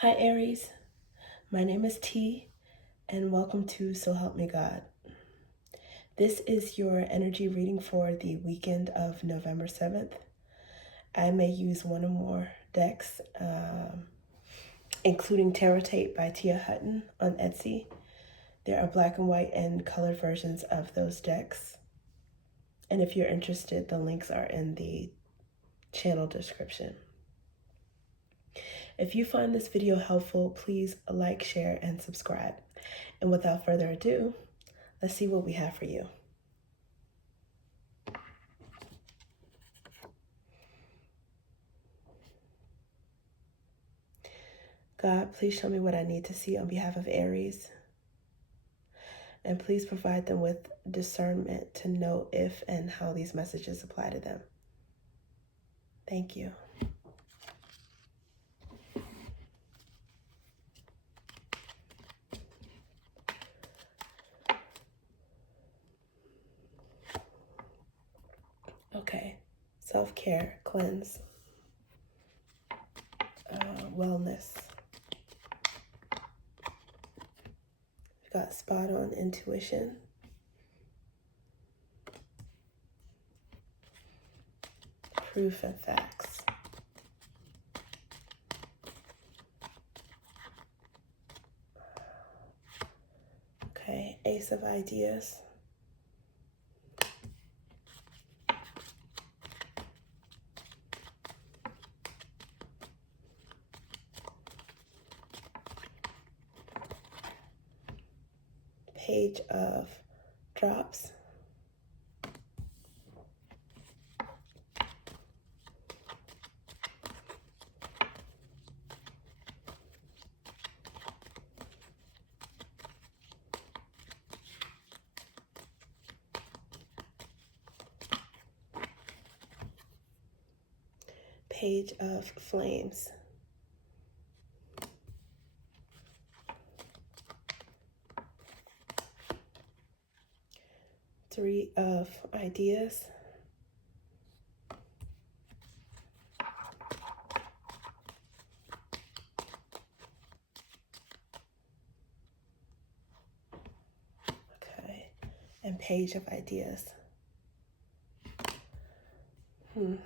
Hi Aries, my name is T and welcome to So Help Me God. This is your energy reading for the weekend of November 7th. I may use one or more decks, including Tarot Tape by Tia Hutton on Etsy. There are black and white and colored versions of those decks. And if you're interested, the links are in the channel description. If you find this video helpful, please like, share, and subscribe. And without further ado, let's see what we have for you. God, please show me what I need to see on behalf of Aries. And please provide them with discernment to know if and how these messages apply to them. Thank you. Okay. Self-care, cleanse, wellness. We've got spot on intuition. Proof and facts. Okay, Ace of Ideas. Page of Drops. Page of Flames. Three of Ideas. Okay, and Page of Ideas. There's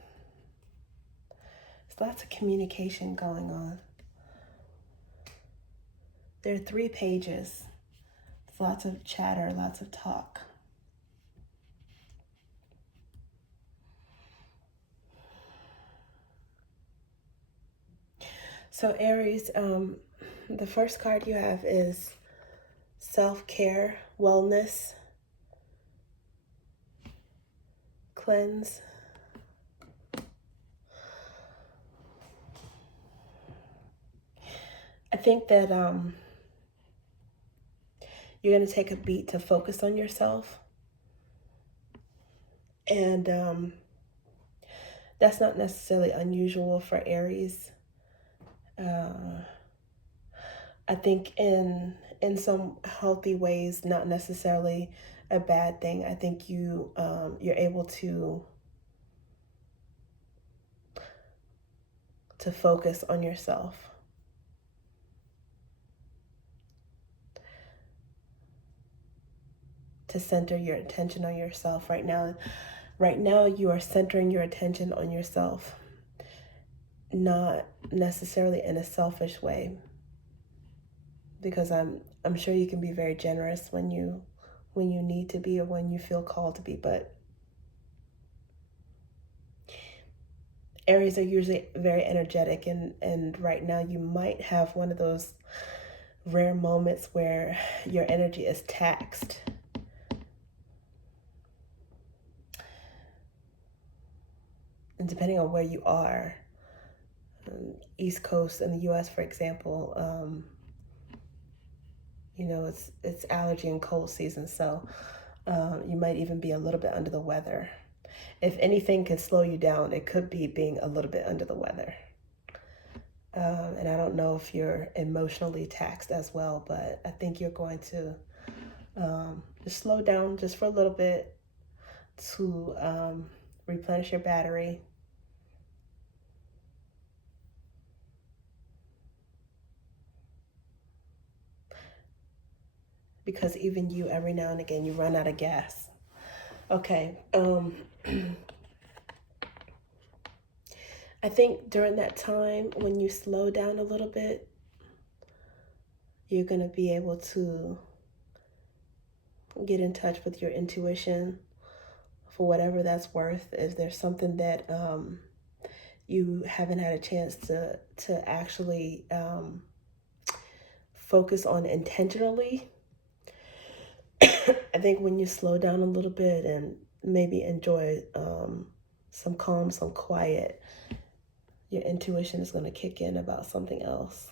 lots of communication going on. There are 3 pages. There's lots of chatter, lots of talk. So Aries, the first card you have is self-care, wellness, cleanse. I think that you're going to take a beat to focus on yourself. And that's not necessarily unusual for Aries. I think in some healthy ways, not necessarily a bad thing. I think you're able to focus on yourself. To center your attention on yourself right now. Right now, you are centering your attention on yourself, not necessarily in a selfish way, because I'm sure you can be very generous when you need to be or when you feel called to be, but Aries are usually very energetic, and right now you might have one of those rare moments where your energy is taxed. And depending on where you are, East Coast in the U.S., for example, you know, it's allergy and cold season, so you might even be a little bit under the weather. If anything can slow you down, it could be being a little bit under the weather. And I don't know if you're emotionally taxed as well, but I think you're going to just slow down just for a little bit to replenish your battery. because even you, every now and again, you run out of gas. Okay. I think during that time when you slow down a little bit, you're going to be able to get in touch with your intuition for whatever that's worth. If there's something that you haven't had a chance to actually focus on intentionally, I think when you slow down a little bit and maybe enjoy some calm, some quiet, your intuition is going to kick in about something else.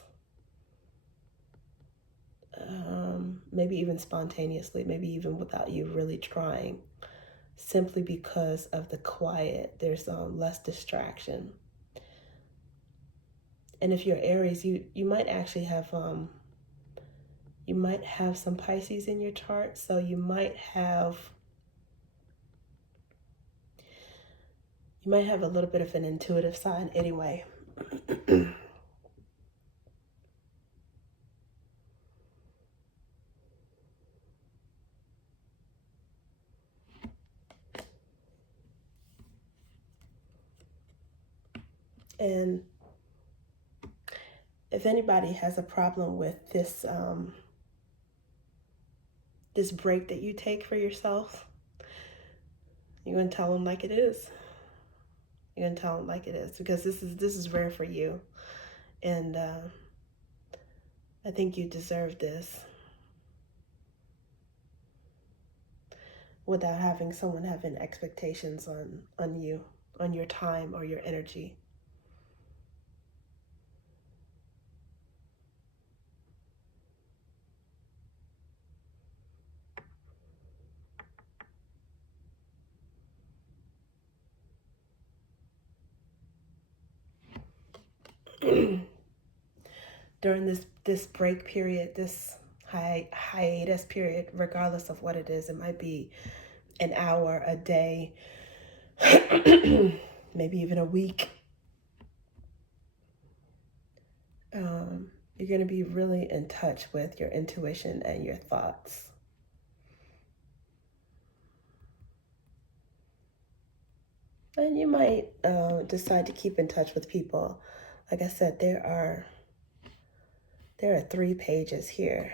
Maybe even spontaneously, maybe even without you really trying, simply because of the quiet. There's less distraction. And if you're Aries, you might actually have some Pisces in your chart, so you might have a little bit of an intuitive side anyway. And if anybody has a problem with this this break that you take for yourself, you're going to tell them like it is. You're going to tell them like it is, because this is rare for you. And I think you deserve this without having someone having expectations on you, on your time or your energy. During this break period, this hiatus period, regardless of what it is, it might be an hour, a day, maybe even a week. You're going to be really in touch with your intuition and your thoughts. And you might decide to keep in touch with people. Like I said, there are 3 pages here.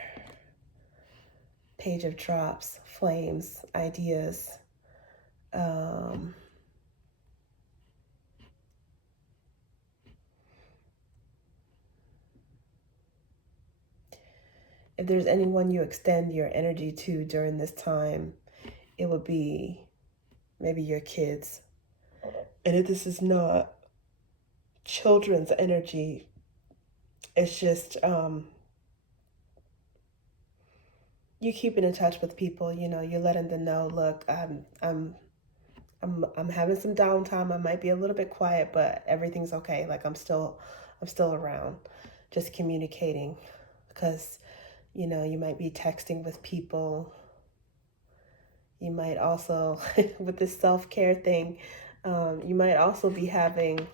Page of drops, flames, ideas. If there's anyone you extend your energy to during this time, it would be maybe your kids. And if this is not children's energy, it's just you keeping in touch with people. You know, you're letting them know, look, I'm having some downtime. I might be a little bit quiet, but everything's okay. Like I'm still around. Just communicating, because you know, you might be texting with people. You might also, with this self-care thing, you might also be having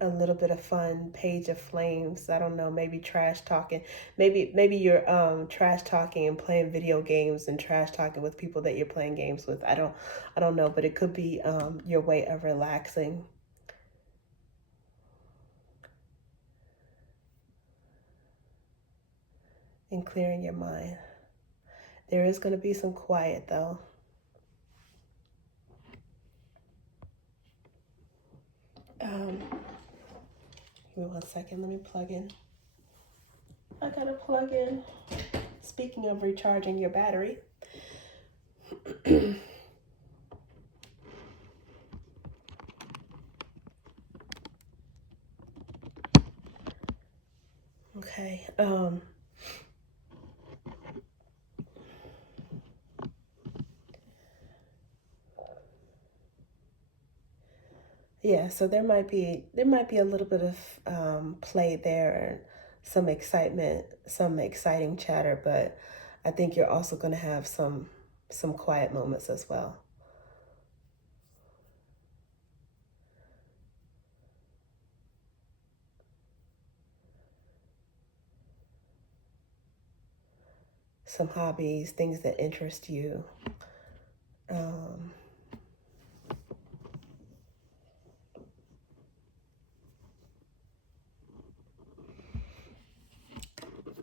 a little bit of fun. Page of flames. I don't know, maybe trash talking. Maybe you're trash talking and playing video games and trash talking with people that you're playing games with. I don't know, but it could be your way of relaxing. And clearing your mind. There is going to be some quiet though. Give me 1 second. Let me plug in. I gotta plug in. Speaking of recharging your battery. Okay. Yeah, so there might be a little bit of play there, some excitement, some exciting chatter, but I think you're also going to have some quiet moments as well. some hobbies, things that interest you.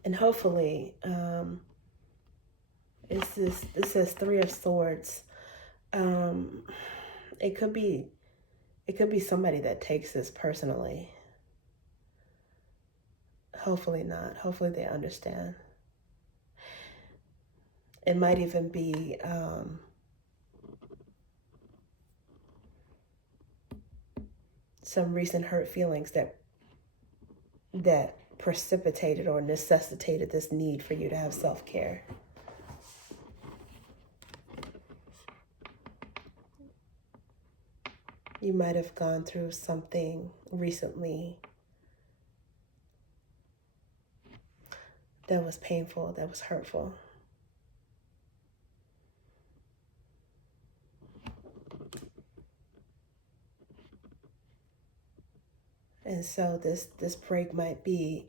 And hopefully, this says Three of Swords. It could be somebody that takes this personally. Hopefully not. Hopefully they understand. It might even be some recent hurt feelings that precipitated or necessitated this need for you to have self-care. You might have gone through something recently that was painful, that was hurtful. And so this break might be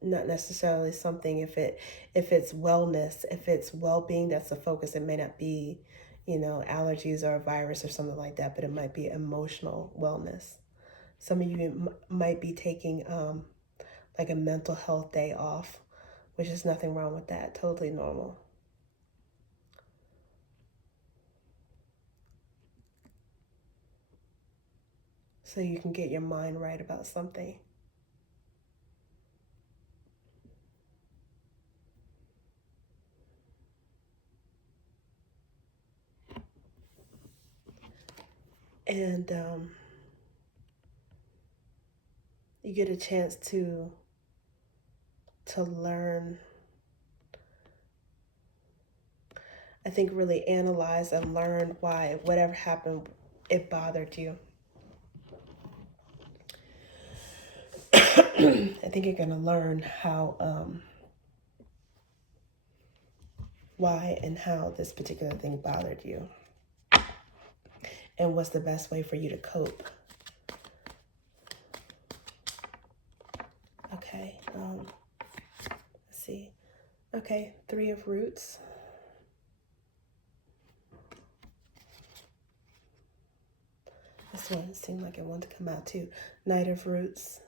not necessarily something, if it's wellness, if it's well-being, that's the focus. It may not be, allergies or a virus or something like that, but it might be emotional wellness. Some of you might be taking like a mental health day off, which is nothing wrong with that. Totally normal. So you can get your mind right about something. And you get a chance to learn, I think, really analyze and learn why whatever happened, it bothered you. I think you're going to learn how, why and how this particular thing bothered you, and what's the best way for you to cope. Okay, let's see. Okay, Three of Roots. This one seemed like it wanted to come out too. Knight of Roots.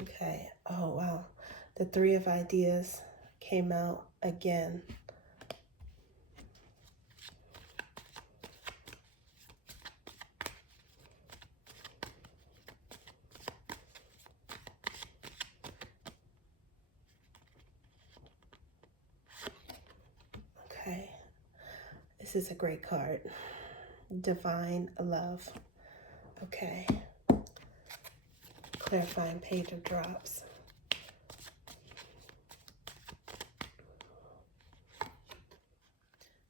Okay, oh wow. The Three of Ideas came out again. Okay, this is a great card. Divine Love. Okay. Clarifying Page of Drops.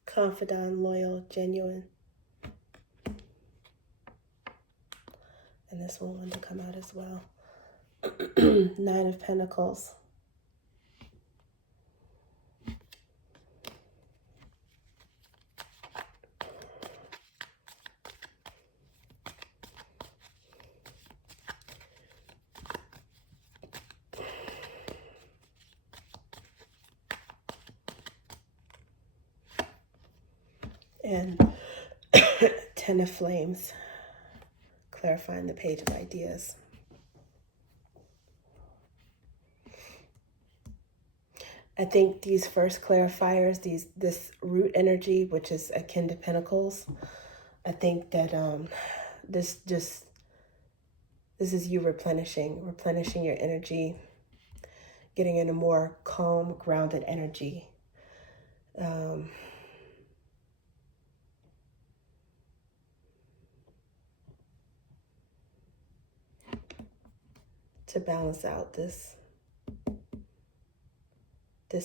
Confidant, loyal, genuine. And this one wanted to come out as well. Nine of Pentacles. And Ten of Flames, clarifying the Page of Ideas. I think these first clarifiers, this root energy, which is akin to Pentacles, I think that this is you replenishing your energy, getting in a more calm, grounded energy. To balance out this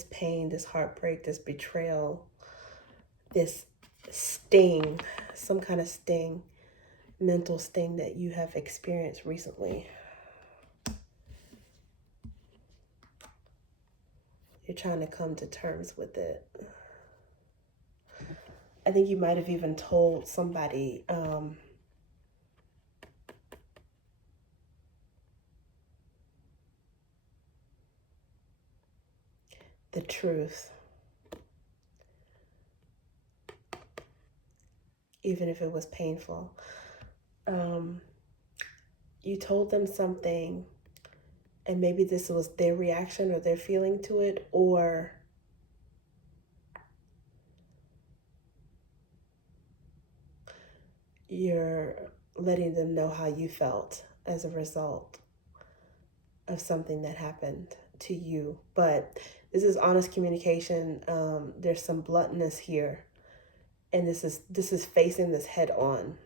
pain, this heartbreak, this betrayal, this sting, some kind of sting, mental sting that you have experienced recently. You're trying to come to terms with it. I I think you might have even told somebody the truth, even if it was painful. You told them something, and maybe this was their reaction or their feeling to it, or you're letting them know how you felt as a result of something that happened to you. But this is honest communication. There's some bluntness here, and this is facing this head on.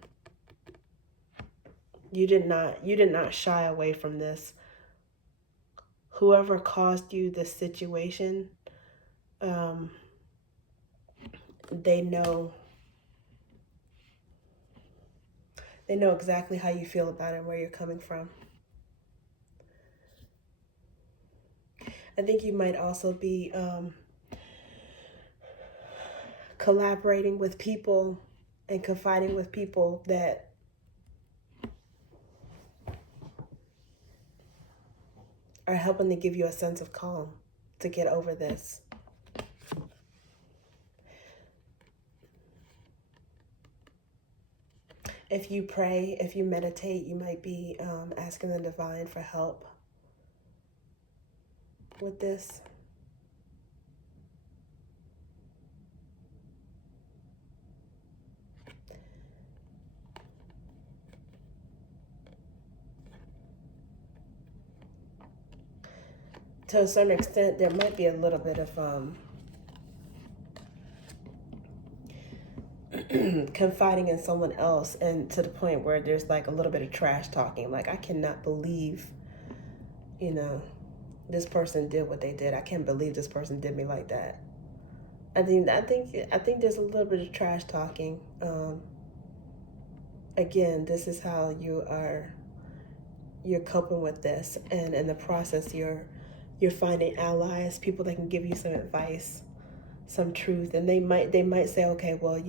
You did not shy away from this. Whoever caused you this situation, they know exactly how you feel about it and where you're coming from. I think you might also be collaborating with people and confiding with people that are helping to give you a sense of calm to get over this. If you pray, if you meditate, you might be asking the divine for help with this. To a certain extent, there might be a little bit of confiding in someone else, and to the point where there's like a little bit of trash talking. Like, I cannot believe, this person did what they did. I can't believe this person did me like that. I think there's a little bit of trash talking. Again, this is how you're coping with this, and in the process, you're finding allies, people that can give you some advice, some truth, and they might say, okay, well,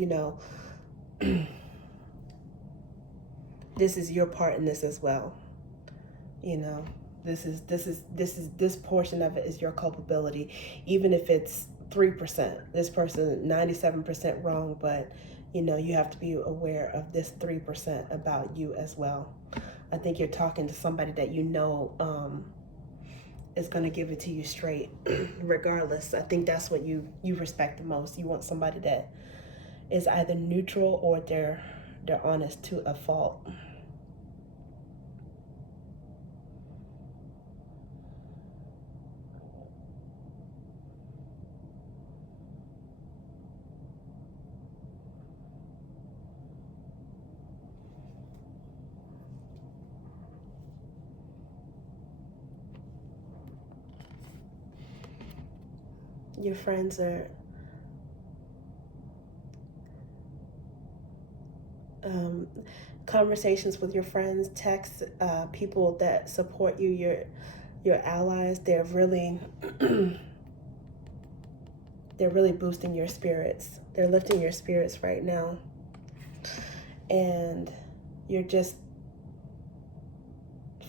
this is your part in this as well. This portion of it is your culpability, even if it's 3%. This person is 97% wrong, but you have to be aware of this 3% about you as well. I think you're talking to somebody that is going to give it to you straight, regardless. I think that's what you respect the most. You want somebody that is either neutral or they're honest to a fault. Your friends are conversations with your friends, texts, people that support you, your allies. They're really they're really boosting your spirits. They're lifting your spirits right now, and you're just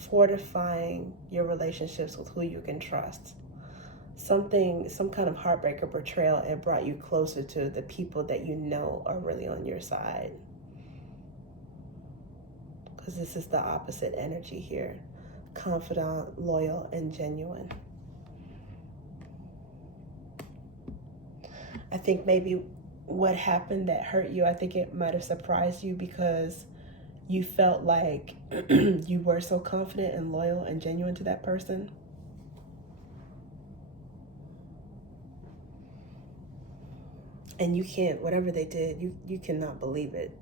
fortifying your relationships with who you can trust. Some kind of heartbreak or betrayal, it brought you closer to the people that are really on your side. Because this is the opposite energy here. Confidant, loyal, and genuine. I think maybe what happened that hurt you, I think it might have surprised you because you felt like you were so confident and loyal and genuine to that person. And you can't, whatever they did, you cannot believe it.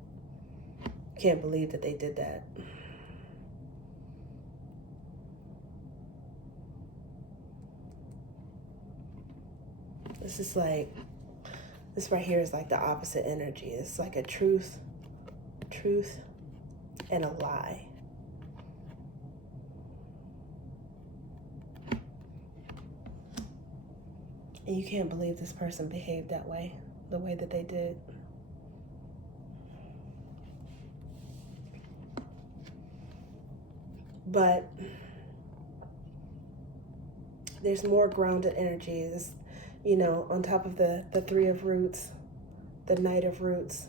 You can't believe that they did that. This right here is like the opposite energy. It's like a truth, and a lie. And you can't believe this person behaved that way, the way that they did. But there's more grounded energy. This, on top of the Three of Roots, the Knight of Roots,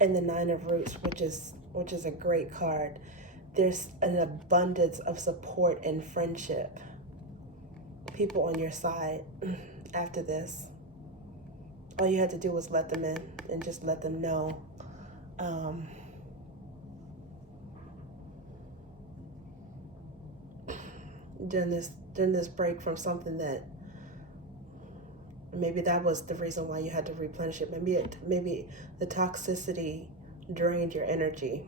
and the Nine of Roots, which is a great card. There's an abundance of support and friendship. People on your side after this. All you had to do was let them in and just let them know. During this break from something that maybe that was the reason why you had to replenish it. Maybe the toxicity drained your energy.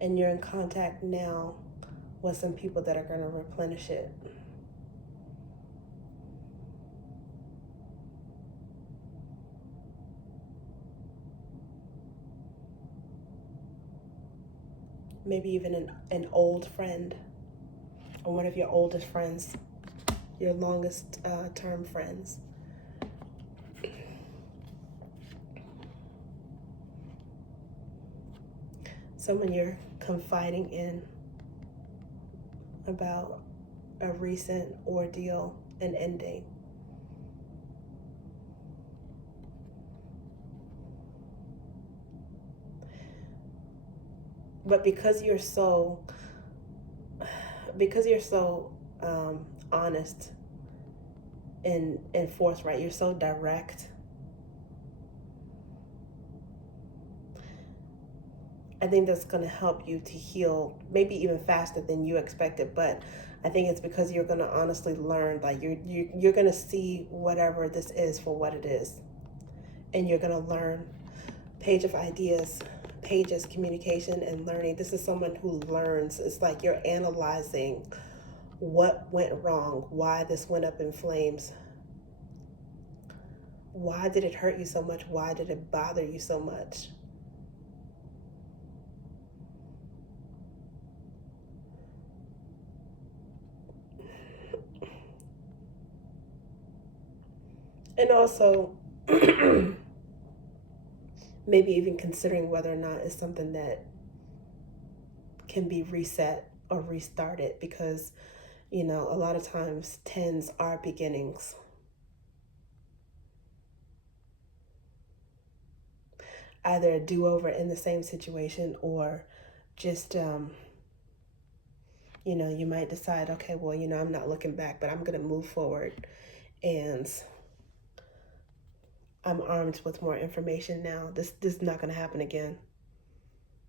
And you're in contact now with some people that are going to replenish it. Maybe even an old friend, or one of your oldest friends, your longest term friends. Someone you're confiding in about a recent ordeal and ending. But because you're so honest and forthright, you're so direct, I think that's going to help you to heal, maybe even faster than you expected. But I think it's because you're going to honestly learn, like you're going to see whatever this is for what it is, and you're going to learn. Page of Ideas, pages, communication and learning. This is someone who learns. It's like you're analyzing what went wrong, why this went up in flames. Why did it hurt you so much? Why did it bother you so much? And also, maybe even considering whether or not it's something that can be reset or restarted, because, a lot of times tens are beginnings. Either a do-over in the same situation, or just, you might decide, okay, well, I'm not looking back, but I'm going to move forward. And I'm armed with more information now. This is not going to happen again.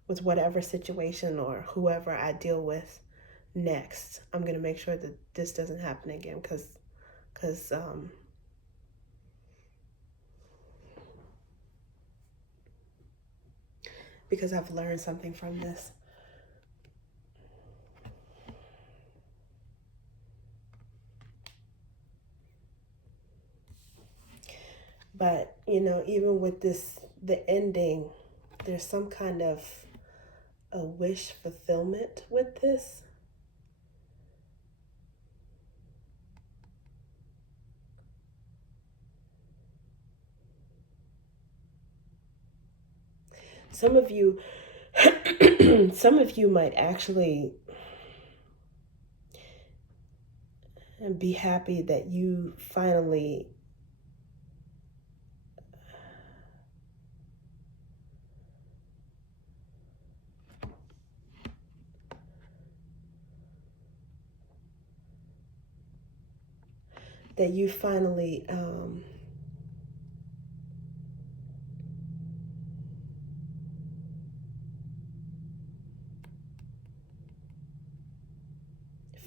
With whatever situation or whoever I deal with next, I'm going to make sure that this doesn't happen again, because I've learned something from this. But, even with the ending, there's some kind of a wish fulfillment with this. Some of you might actually be happy that you finally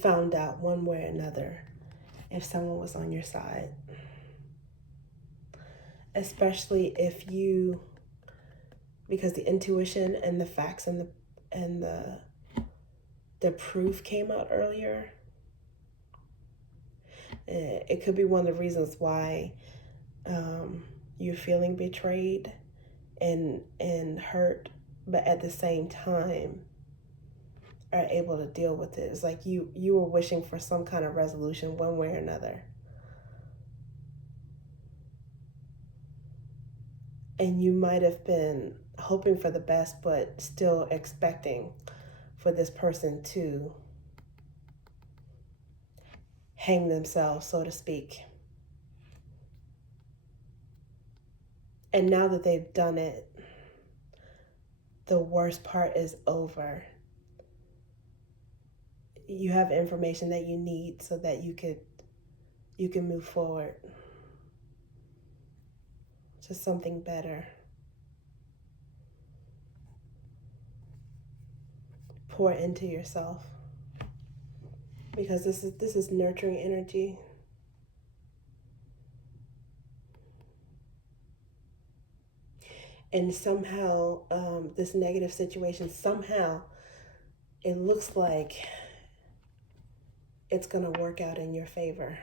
found out one way or another if someone was on your side. Especially because the intuition and the facts and the proof came out earlier. It could be one of the reasons why you're feeling betrayed and hurt, but at the same time are able to deal with it. It's like you were wishing for some kind of resolution one way or another. And you might have been hoping for the best, but still expecting for this person to hang themselves, so to speak. And now that they've done it, the worst part is over. You have information that you need so that you can move forward to something better. Pour into yourself, because this is nurturing energy. And somehow this negative situation, somehow it looks like it's going to work out in your favor.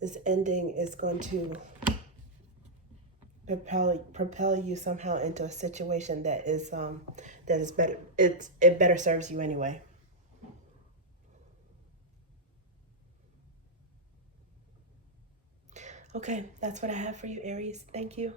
This ending is going to propel you somehow into a situation that is better. It better serves you anyway. Okay, that's what I have for you, Aries. Thank you.